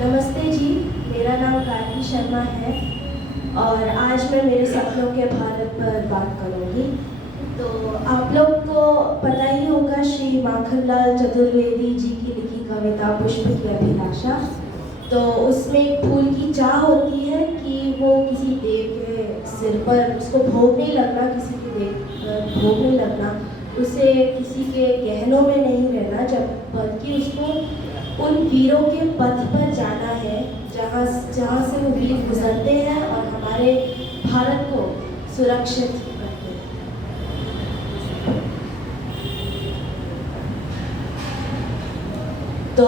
नमस्ते जी, मेरा नाम गायत्री शर्मा है और आज मैं मेरे सपनों के भारत पर बात करूंगी। तो आप लोग को पता ही होगा श्री माखनलाल चतुर्वेदी जी की लिखी कविता पुष्प की अभिलाषा। तो उसमें एक फूल की चाह होती है कि वो किसी देव के सिर पर उसको भोग नहीं लगना, किसी के देव पर भोग नहीं लगना, उसे किसी के गहनों में नहीं रहना, जब बल्कि उसको उन वीरों के पथ पर जाना है जहाँ से वो वीर गुजरते हैं और हमारे भारत को सुरक्षित करते हैं। तो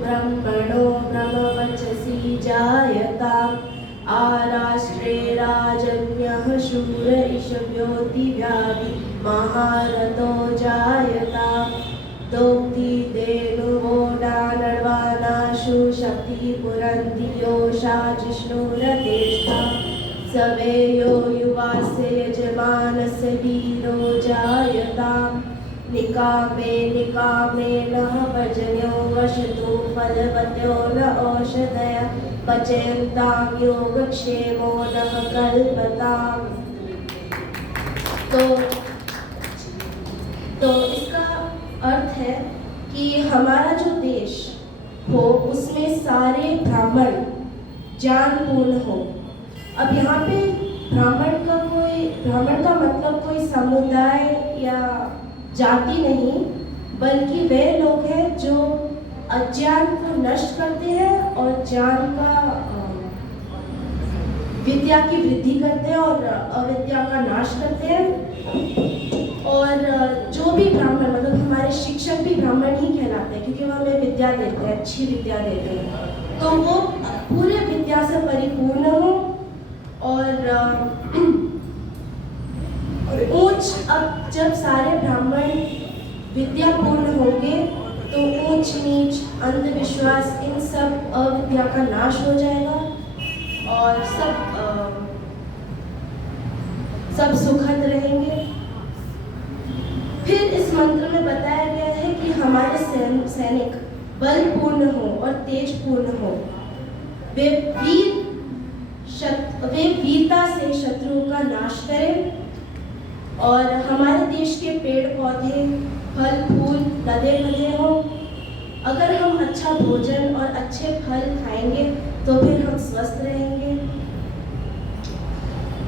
ब्रह्मणो ब्रह्मवचसी जायताम् आराष्ट्रे राजन्यः शूर ईशव्योतिव्याधि महारथो जायताम् दोक्ति देनुवोडानर्वानाशु शक्ति पुरन्दियोषा जिष्णुरतेष्ठा सवेयो युवास्य यजमानस्य वीरो जायताम् निकामे नः पर्जन्यो वसतु फलवत्यो न औषधय पचयन्तां योगक्षेमो नः कल्पताम्। तो इसका अर्थ है कि हमारा जो देश हो उसमें सारे ब्राह्मण ज्ञानपूर्ण हो। अब यहाँ पे ब्राह्मण का मतलब कोई समुदाय या जाति नहीं, बल्कि वे लोग हैं जो अज्ञान को नष्ट करते हैं और ज्ञान का विद्या की वृद्धि करते हैं और अविद्या का नाश करते हैं। और जो भी ब्राह्मण मतलब हमारे शिक्षक भी ब्राह्मण ही कहलाते हैं, क्योंकि वो हमें विद्या देते हैं, अच्छी विद्या देते हैं। तो वो पूरे विद्या से परिपूर्ण हो और अब जब सारे ब्राह्मण विद्यापूर्ण होंगे तो ऊंच नीच अंधविश्वास इन सब अविद्या का नाश हो जाएगा और सब सुखद रहेंगे। फिर इस मंत्र में बताया गया है कि हमारे सैनिक बलपूर्ण हो और तेजपूर्ण हो, वे वीरता से शत्रुओं का नाश करें और हमारे देश के पेड़ पौधे फल फूल लदे लदे हो। अगर हम अच्छा भोजन और अच्छे फल खाएंगे तो फिर हम स्वस्थ रहेंगे,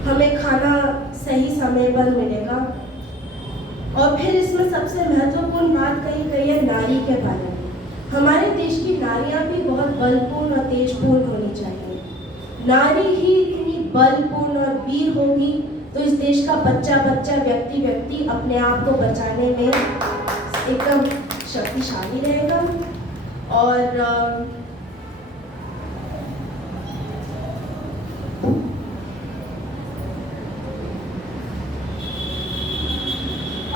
हमें खाना सही समय पर मिलेगा। और फिर इसमें सबसे महत्वपूर्ण बात कही गई है नारी के बारे में। हमारे देश की नारियां भी बहुत बलपूर्ण और तेजपूर्ण होनी चाहिए। नारी ही इतनी बलपूर्ण और वीर होगी तो इस देश का बच्चा व्यक्ति अपने आप को बचाने में एकदम शक्तिशाली रहेगा। और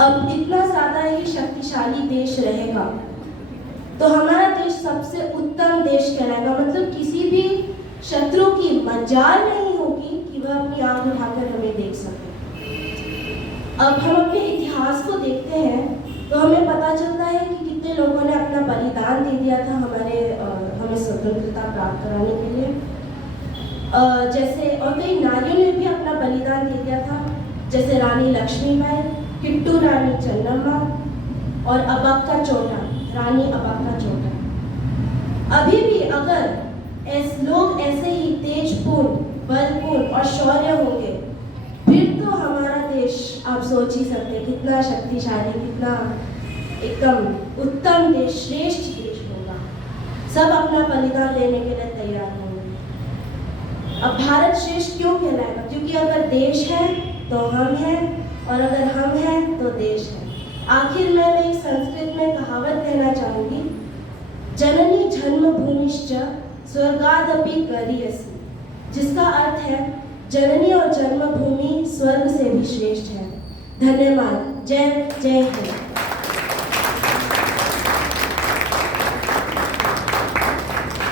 अब इतना ज्यादा ही शक्तिशाली देश रहेगा तो हमारा देश सबसे उत्तम देश कहलाएगा। मतलब किसी भी शत्रु की मजाल नहीं होगी कि वह अपनी आंख उठाकर हमें देख सके। अब हम अपने इतिहास को देखते हैं तो हमें पता चलता है कि कितने लोगों ने अपना बलिदान दे दिया था हमें स्वतंत्रता प्राप्त कराने के लिए। जैसे और कई नारियों ने भी अपना बलिदान दे दिया था, जैसे रानी लक्ष्मीबाई, किट्टू रानी चन्नम्मा और रानी अबक्का चोटा। अभी भी अगर लोग ऐसे ही तेजपूर्ण, बलपूर्ण और शौर्य होंगे फिर तो हमारा देश आप सोच ही सकते हैं कितना शक्तिशाली, कितना एकदम उत्तम देश, श्रेष्ठ देश होगा। सब अपना बलिदान देने के लिए तैयार होंगे। अब भारत श्रेष्ठ क्यों कहलाएगा? क्योंकि अगर देश है तो हम हैं और अगर हम हैं तो देश है। आखिर मैं एक संस्कृत में कहावत कहना चाहूंगी, जननी जन्मभूमिश्च स्वर्गादपि गरीयसी, जिसका अर्थ है जननी और जन्मभूमि स्वर्ग से भी श्रेष्ठ है। धन्यवाद। जय हिंद।